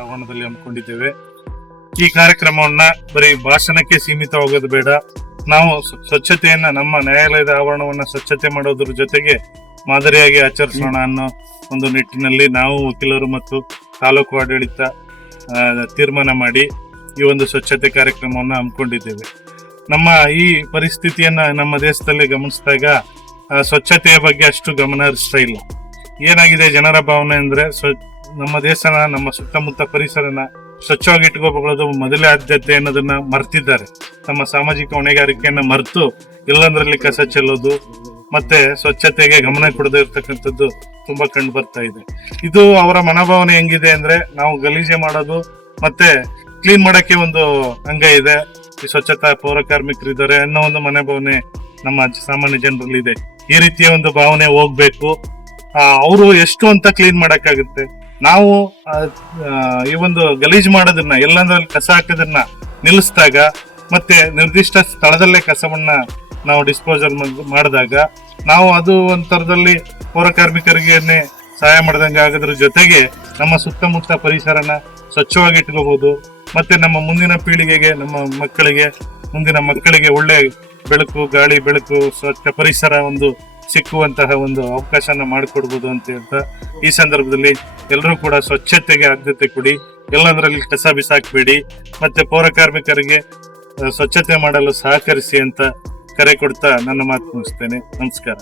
ಆವರಣದಲ್ಲಿ ಹಮ್ಮಿಕೊಂಡಿದ್ದೇವೆ. ಈ ಕಾರ್ಯಕ್ರಮವನ್ನ ಬರೀ ಭಾಷಣಕ್ಕೆ ಸೀಮಿತವಾಗೋದು ಬೇಡ. ನಾವು ಸ್ವಚ್ಛತೆಯನ್ನ, ನಮ್ಮ ನ್ಯಾಯಾಲಯದ ಆವರಣವನ್ನ ಸ್ವಚ್ಛತೆ ಮಾಡೋದ್ರ ಜೊತೆಗೆ ಮಾದರಿಯಾಗಿ ಆಚರಿಸೋಣ ಅನ್ನೋ ಒಂದು ನಿಟ್ಟಿನಲ್ಲಿ ನಾವು ವಕೀಲರು ಮತ್ತು ತಾಲೂಕು ಆಡಳಿತ ತೀರ್ಮಾನ ಮಾಡಿ ಈ ಒಂದು ಸ್ವಚ್ಛತೆ ಕಾರ್ಯಕ್ರಮವನ್ನು ಹಮ್ಮಿಕೊಂಡಿದ್ದೇವೆ. ನಮ್ಮ ಈ ಪರಿಸ್ಥಿತಿಯನ್ನ ನಮ್ಮ ದೇಶದಲ್ಲಿ ಗಮನಿಸಿದಾಗ ಸ್ವಚ್ಛತೆಯ ಬಗ್ಗೆ ಅಷ್ಟು ಗಮನ ಹರಿಸ್ತಾ ಇಲ್ಲ. ಏನಾಗಿದೆ ಜನರ ಭಾವನೆ ಅಂದ್ರೆ, ನಮ್ಮ ದೇಶನ, ನಮ್ಮ ಸುತ್ತಮುತ್ತ ಪರಿಸರನ ಸ್ವಚ್ಛವಾಗಿ ಇಟ್ಕೋಬಹುದು ಮೊದಲೇ ಆದ್ಯತೆ ಅನ್ನೋದನ್ನ ಮರ್ತಿದ್ದಾರೆ. ತಮ್ಮ ಸಾಮಾಜಿಕ ಹೊಣೆಗಾರಿಕೆಯನ್ನ ಮರೆತು ಎಲ್ಲಂದ್ರಲ್ಲಿ ಕಸ ಚೆಲ್ಲೋದು ಮತ್ತೆ ಸ್ವಚ್ಛತೆಗೆ ಗಮನ ಕೊಡದೇ ಇರ್ತಕ್ಕಂಥದ್ದು ತುಂಬಾ ಕಂಡು ಬರ್ತಾ ಇದೆ. ಇದು ಅವರ ಮನೋಭಾವನೆ ಹೆಂಗಿದೆ ಅಂದ್ರೆ, ನಾವು ಗಲೀಜೆ ಮಾಡೋದು ಮತ್ತೆ ಕ್ಲೀನ್ ಮಾಡಕ್ಕೆ ಒಂದು ಅಂಗ ಇದೆ, ಈ ಸ್ವಚ್ಛತಾ ಪೌರ ಕಾರ್ಮಿಕರು ಇದ್ದಾರೆ ಅನ್ನೋ ಒಂದು ಮನೋಭಾವನೆ ನಮ್ಮ ಸಾಮಾನ್ಯ ಜನರಲ್ಲಿ ಇದೆ. ಈ ರೀತಿಯ ಒಂದು ಭಾವನೆ ಹೋಗ್ಬೇಕು. ಅವರು ಎಷ್ಟು ಅಂತ ಕ್ಲೀನ್ ಮಾಡಕ್ಕಾಗುತ್ತೆ? ನಾವು ಈ ಒಂದು ಗಲೀಜ್ ಮಾಡೋದನ್ನ, ಎಲ್ಲಂದ್ರಲ್ಲಿ ಕಸ ಹಾಕೋದನ್ನ ನಿಲ್ಲಿಸಿದಾಗ ಮತ್ತೆ ನಿರ್ದಿಷ್ಟ ಸ್ಥಳದಲ್ಲೇ ಕಸವನ್ನ ನಾವು ಡಿಸ್ಪೋಸಲ್ ಮಾಡಿದಾಗ ನಾವು ಅದು ಒಂಥರದಲ್ಲಿ ಪೌರ ಕಾರ್ಮಿಕರಿಗೆ ಸಹಾಯ ಮಾಡಿದಂಗೆ ಆಗೋದ್ರ ಜೊತೆಗೆ ನಮ್ಮ ಸುತ್ತಮುತ್ತ ಪರಿಸರನ ಸ್ವಚ್ಛವಾಗಿ ಇಟ್ಕೋಬಹುದು. ಮತ್ತೆ ನಮ್ಮ ಮುಂದಿನ ಪೀಳಿಗೆಗೆ, ನಮ್ಮ ಮುಂದಿನ ಮಕ್ಕಳಿಗೆ ಒಳ್ಳೆ ಬೆಳಕು, ಗಾಳಿ ಬೆಳಕು, ಸ್ವಚ್ಛ ಪರಿಸರ ಒಂದು ಸಿಕ್ಕುವಂತಹ ಒಂದು ಅವಕಾಶನ ಮಾಡಿಕೊಡ್ಬೋದು ಅಂತ ಹೇಳ್ತಾ, ಈ ಸಂದರ್ಭದಲ್ಲಿ ಎಲ್ಲರೂ ಕೂಡ ಸ್ವಚ್ಛತೆಗೆ ಆದ್ಯತೆ ಕೊಡಿ, ಎಲ್ಲಂದ್ರಲ್ಲಿ ಕಸ ಬಿಸಾಕ್ಬೇಡಿ, ಮತ್ತೆ ಪೌರ ಕಾರ್ಮಿಕರಿಗೆ ಸ್ವಚ್ಛತೆ ಮಾಡಲು ಸಹಕರಿಸಿ ಅಂತ ಕರೆ ಕೊಡ್ತಾ ನನ್ನ ಮಾತು ಮುಗಿಸ್ತೇನೆ. ನಮಸ್ಕಾರ.